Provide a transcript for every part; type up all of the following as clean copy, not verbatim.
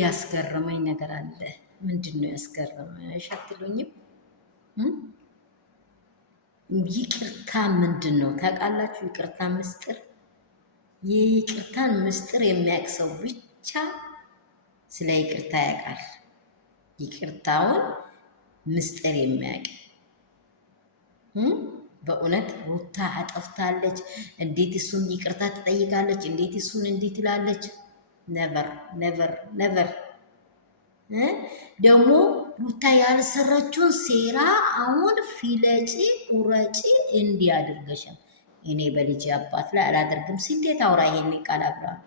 ያስገረመኝ ነገር አለ። ምንድን ነው ያስገረመሽ አትሉኝም? ይቅርታ ምንድን ነው ታውቃላችሁ? ይቅርታ ምስጢር፣ የይቅርታን ምስጢር የሚያውቅ ሰው ብቻ ስለ ይቅርታ ያውቃል። ይቅርታውን ምስጢር የሚያውቅ በእውነት ሩታ አጠፍታለች፣ እንዴት እሱን ይቅርታ ትጠይቃለች? እንዴት እሱን እንዴት ትላለች? ነቨር ነቨር ነቨር። ደግሞ ሩታ ያልሰራችውን ሴራ አሁን ፊለጪ ቁረጪ እንዲያደርገሻል። እኔ በልጅ አባት ላይ አላደርግም። ስንቴ ታውራ ይሄን ቃል አብርሃም፣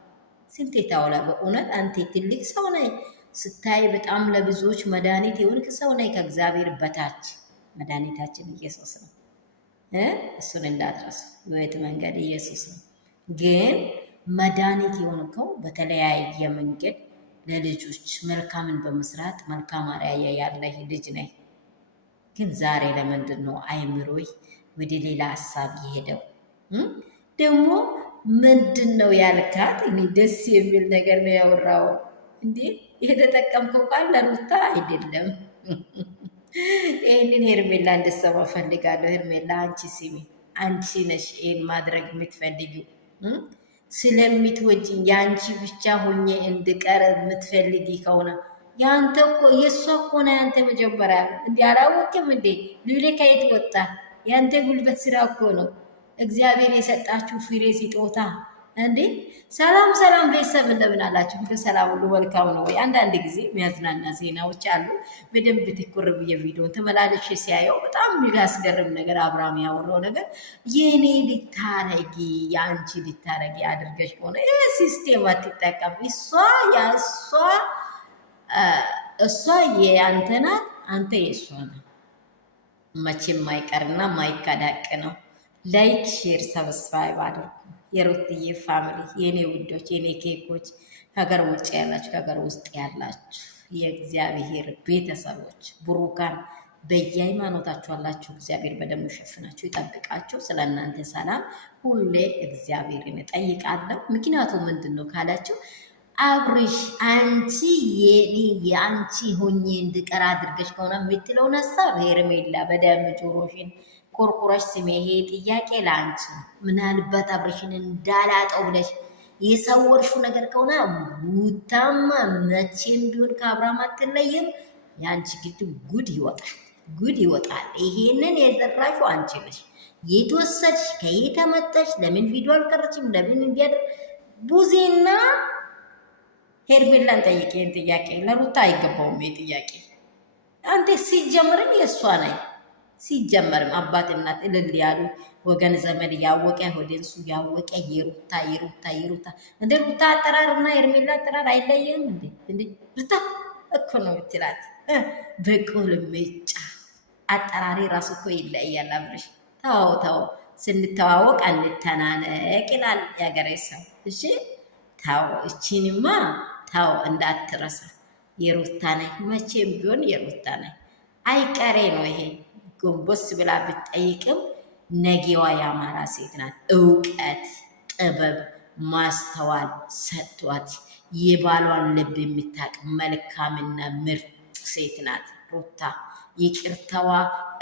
ስንቴ ታውራ። በእውነት አንተ ትልቅ ሰው ነህ ስታይ፣ በጣም ለብዙዎች መድኃኒት የሆንክ ሰው ነህ። ከእግዚአብሔር በታች መድኃኒታችን ኢየሱስ ነው። እሱን እንዳትረሱ። በየት መንገድ ኢየሱስ ነው። ግን መድኃኒት የሆንከው በተለያየ መንገድ ለልጆች መልካምን በመስራት መልካም አርአያ ያለህ ልጅ ነህ። ግን ዛሬ ለምንድን ነው አይምሮይ ወደ ሌላ ሀሳብ የሄደው? ደግሞ ምንድን ነው ያልካት? እኔ ደስ የሚል ነገር ነው ያወራው። እንዴ የተጠቀምከው ቃል ለሩታ አይደለም። ይህንን ሄርሜላ እንድሰማ ፈልጋለሁ። ሄርሜላ አንቺ ሲሚ፣ አንቺ ነሽ ይህን ማድረግ የምትፈልጊው። ስለምትወጂኝ የአንቺ ብቻ ሆኜ እንድቀር የምትፈልጊ ከሆነ ያንተ እኮ የእሷ እኮ ነው። ያንተ መጀመሪያ እንዲ አላወቅም እንዴ? ሉሌ ከየት ወጣ? ያንተ ጉልበት ስራ እኮ ነው። እግዚአብሔር የሰጣችሁ ፍሬ ስጦታ እንዴ። ሰላም ሰላም ቤተሰብ እንደምን አላችሁ? ሁሉ ሰላም፣ ሁሉ መልካም ነው ወይ? አንዳንድ ጊዜ የሚያዝናና ዜናዎች አሉ። በደንብ ትኩር ብዬ ቪዲዮን ተመላለሽ ሲያየው በጣም የሚያስገርም ነገር አብርሃም ያወራው ነገር የኔ ልታረጊ የአንቺ ልታረጊ አድርገሽ ከሆነ ይህ ሲስቴም አትጠቀም። እሷ የአንተ ናት፣ አንተ የእሷ ነው። መቼም ማይቀርና ማይከዳቅ ነው። ላይክ ሼር ሰብስክራይብ አድርጉ። የሩትዬ ፋሚሊ የኔ ውዶች የኔ ኬኮች፣ ከሀገር ውጭ ያላችሁ ከሀገር ውስጥ ያላችሁ የእግዚአብሔር ቤተሰቦች ብሩካን በየሃይማኖታችሁ አላችሁ። እግዚአብሔር በደሙ ሸፍናችሁ ይጠብቃችሁ። ስለ እናንተ ሰላም ሁሌ እግዚአብሔርን እጠይቃለሁ። ምክንያቱ ምንድን ነው ካላችሁ አብርሽ አንቺ የአንቺ ሆኜ እንድቀር አድርገሽ ከሆነ የምትለውን ሀሳብ ሄርሜላ በደም ጆሮሽን ቆርቆረሽ ስሜ። ይሄ ጥያቄ ለአንቺ ምናልባት አብርሽን እንዳላጠው ብለሽ የሰወርሽው ነገር ከሆነ ሩታማ መቼም ቢሆን ከአብርሃም አትለይም። የአንቺ ግድ ጉድ ይወጣል፣ ጉድ ይወጣል። ይሄንን የዘራሽው አንቺ ነሽ። የት ወሰድሽ? ከየት መጣሽ? ለምን ቪዲዮ አልቀረችም? ለምን እንዲያደር ቡዜና ሄርሜላን ጠይቄ። ይህን ጥያቄ ለሩታ አይገባውም። ይህ ጥያቄ አንተ ሲጀምርም የእሷ ነኝ ሲጀመርም አባት እናት እልል ያሉ ወገን ዘመድ ያወቀ ሆዴንሱ ያወቀ የሩታ እንደ ሩታ አጠራርና ሄርሜላ አጠራር አይለየም እንዴ? ሩታ እኮ ነው የምትላት። በቁልምጫ አጠራሪ ራሱ እኮ ይለያል። አብርሽ ተው ስንተዋወቅ አንተናነቅ ይላል ያገሬ ሰው። እሺ ተው፣ እቺንማ ተው እንዳትረሳ። የሩታ ነኝ መቼም ቢሆን የሩታ ነኝ። አይቀሬ ነው ይሄ። ጎንበስ ብላ ብትጠይቅም ነጌዋ የአማራ ሴት ናት። እውቀት፣ ጥበብ፣ ማስተዋል ሰጥቷት የባሏን ልብ የምታውቅ መልካምና ምርጥ ሴት ናት ሩታ። ይቅርታዋ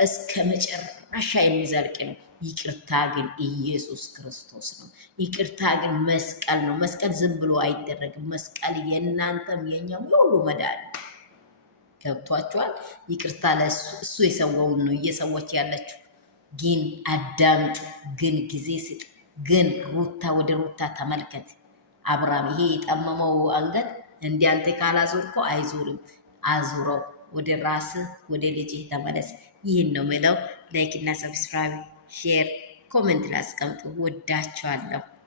እስከ መጨረሻ የሚዘልቅ ነው። ይቅርታ ግን ኢየሱስ ክርስቶስ ነው። ይቅርታ ግን መስቀል ነው። መስቀል ዝም ብሎ አይደረግም። መስቀል የእናንተም የኛም የሁሉ መድኃኒት ገብቷችኋል። ይቅርታ ለእሱ የሰወውን ነው እየሰዎች ያለችው። ግን አዳምጥ፣ ግን ጊዜ ስጥ። ግን ሩታ ወደ ሩታ ተመልከት። አብርሃም ይሄ የጠመመው አንገት እንዲያንተ ካላዞርኮ አይዞርም። አዙረው ወደ ራስህ ወደ ልጅህ ተመለስ። ይህን ነው ምለው። ላይክ እና ሰብስክራይብ ሼር ኮሜንት ላስቀምጡ። ወዳችኋለሁ።